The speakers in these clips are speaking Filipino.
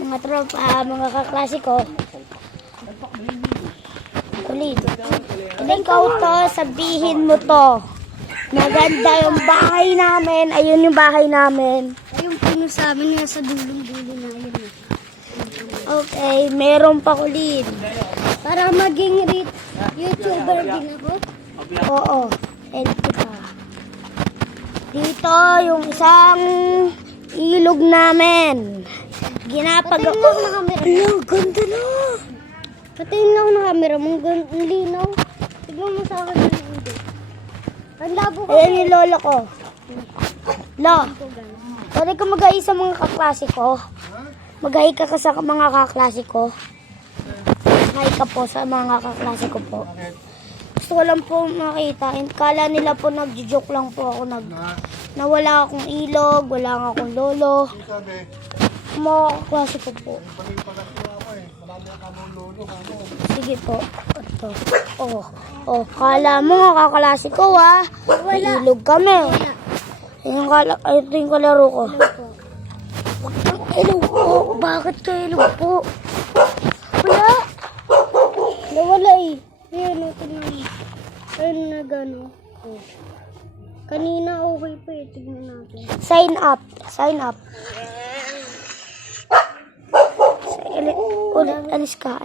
Mga tropa, mga kaklase ko. Ulit. Ikaw to, sabihin mo to. Maganda yung bahay namin. Ayun yung bahay namin. Yung puno sa amin nga sa dulong-dulo na yun. Okay, meron pa kulit. Para maging YouTuber din ako. Oo, LP pa. Dito yung isang ilog namin. Ginapag... Patingin lang na camera. Ano, ganda na. Patingin lang na camera mo. Ang linaw. Tignan mo sa akin yung hindi. Ang labo ko. Ayan yung lolo ko. Lo, pwede ka mag-ahi sa mga kaklase ko? Mag-ahi ka sa mga kaklase ko? Mag-ahi ka po sa mga kaklase ko po. Gusto ko lang po makita. Kala nila po nag-joke lang po ako. Na wala akong ilog, wala akong lolo. Mga kaklase ko po. Sige po. Ito. Oh, kala mo mga kaklase ko ha. May ilog kami. Ito yung kalaro ko. Ilog po. Bakit ka ilog po? Wala. Nawala eh. Ayan, tingnan mo. Ayun na gano'n. Oh. Kanina okay pa eh. Tignan natin. Sign up. Sign up. Ulit, alis ka.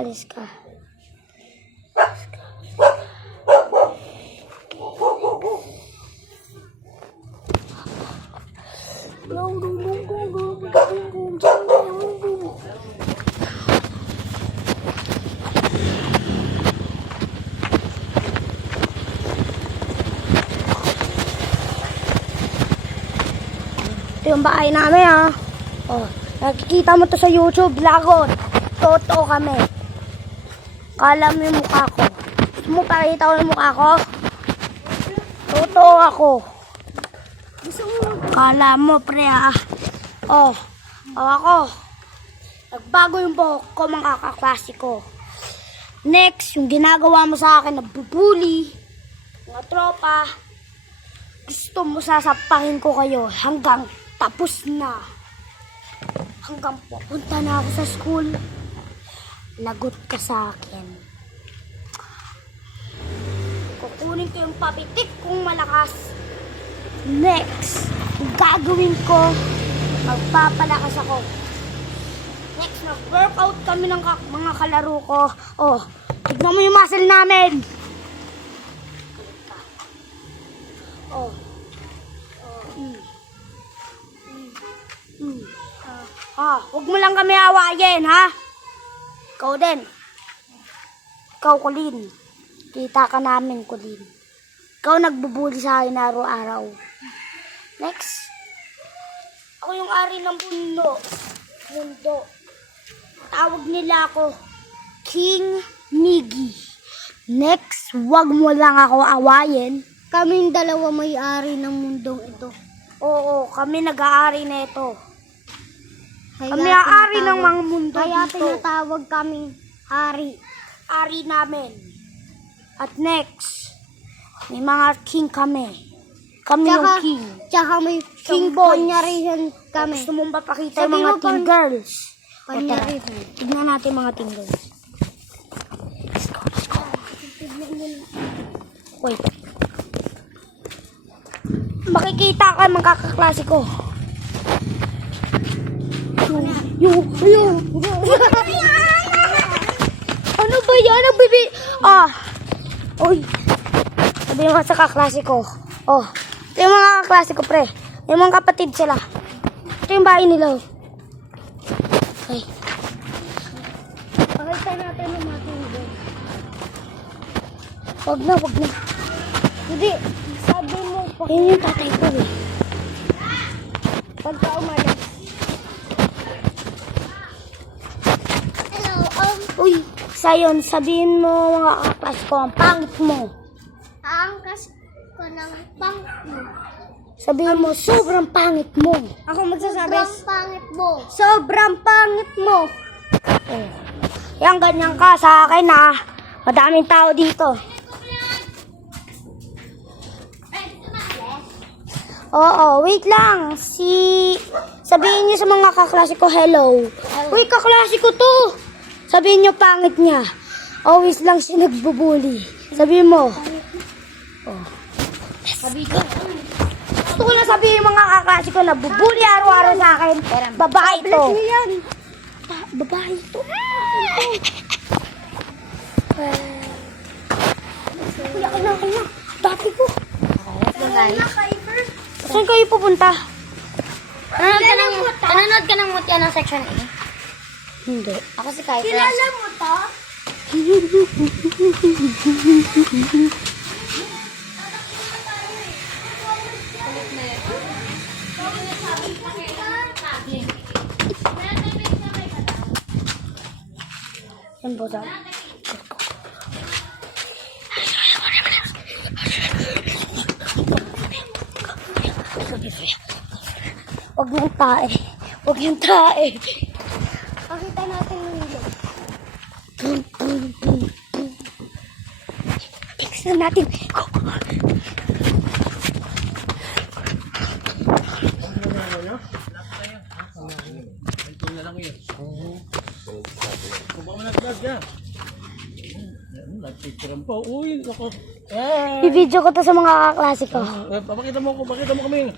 Ito yung bahay namin ha. Oh, nakikita mo to sa YouTube, lagot. Totoo kami. Kala mo yung mukha ko. Gusto mo pakita ko yung mukha ko? Totoo ako. Kala mo pre ha. Oh, ako. Nagbago yung buhok ko mga kaklase ko. Next, yung ginagawa mo sa akin, nagbubuli. Mga tropa. Gusto mo sasapakin ko kayo hanggang tapos na. Hanggang pupunta na ako sa school. Lagot ka sa akin. Kukunin ko yung papitik kong malakas. Next, yung gagawin ko, magpapalakas ako. Next, mag-workout kami ng mga kalaro ko. Oh, tignan mo yung muscle namin. Oh. Huwag mo lang kami awayin, ha? Ikaw din. Ikaw, Colleen. Kita ka namin, Colleen. Ikaw nagbubuli sa akin araw-araw. Next. Ako yung ari ng mundo. Tawag nila ako King Miggy. Next, huwag mo lang ako awayin. Kaming dalawa may-ari ng mundong ito. Oo, kami nag-aari na ito. Kaya Kami aari ng mga mundo Kaya dito. tinatawag kaming hari. Ari namin. At next, may mga king kami. Kami yung king. Tsaka may King boys. panyarihan kami. Gusto mong papakita Sabi yung mga mo, teen girls. Panyarihan. Tignan natin mga teen girls. Let's go. Wait. Makikita ka mga kaklase ko. Yung. Ano ba yan? Nagbibi... Uy. Sabi yung mga sa kaklase ko. Oh. Ito yung mga kaklase ko, pre. Yung mga kapatid sila. Ito yung bahay nila. Okay. Pakita natin ang mga tubig. Wag na. Hindi. Sabi mo pa. Yan yung tatay ko eh. Pagka umalis. Hello. Uy, sayon, sabihin mo mga kaklase ko, ang pangit mo. Aangkas ko ng pangit mo. Sabihin mo, sobrang pangit mo. Ako magsasabi. Sobrang pangit mo. Sobrang pangit mo. Oh. Yan, ganyan ka sa akin ha. Madaming tao dito. Oo, wait lang. Sabihin niyo sa mga kaklase ko, hello. Uy, kaklase ko to. Sabihin niyo, pangit niya. Always lang siya nagbubuli. Sabihin mo. Sabi ko. Gusto ko na sabihin yung mga kaklase ko na bubuli araw-araw sa akin. Babae to. Babae to. Kaya na. Dati ko. Let's go guys. Saan kayo pupunta? Nanonood ka ng mutya ng section A? Hindi. Ako si Kuiper. Kilala mo to? Yan po sa. Huwag yung tae. Huwag yung tae. Pakita natin yung ilog. Tignan natin. Go. Uy, ako. I-video ko to sa mga kaklase ko. Pakita mo kami.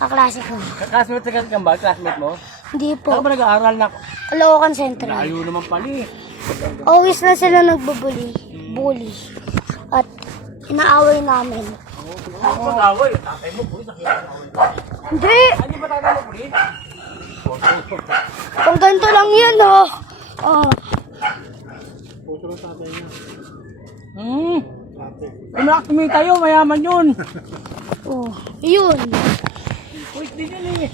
Kaklase ko. Classmate ka ba? Classmate mo? Hindi Saan po. ba nag-aaral na? Caloocan Central. Layo naman pali. Always na sila nagbubuli. Bully. At inaaway namin. Ako mag-away. Tatay mo, pulis. Hindi! Ano ba tatay mo, pulis? Kung ganito lang yan, oh. Oh. Kumaktimay tayo, mayaman yun. Oh. Yun. Uy, di yan eh.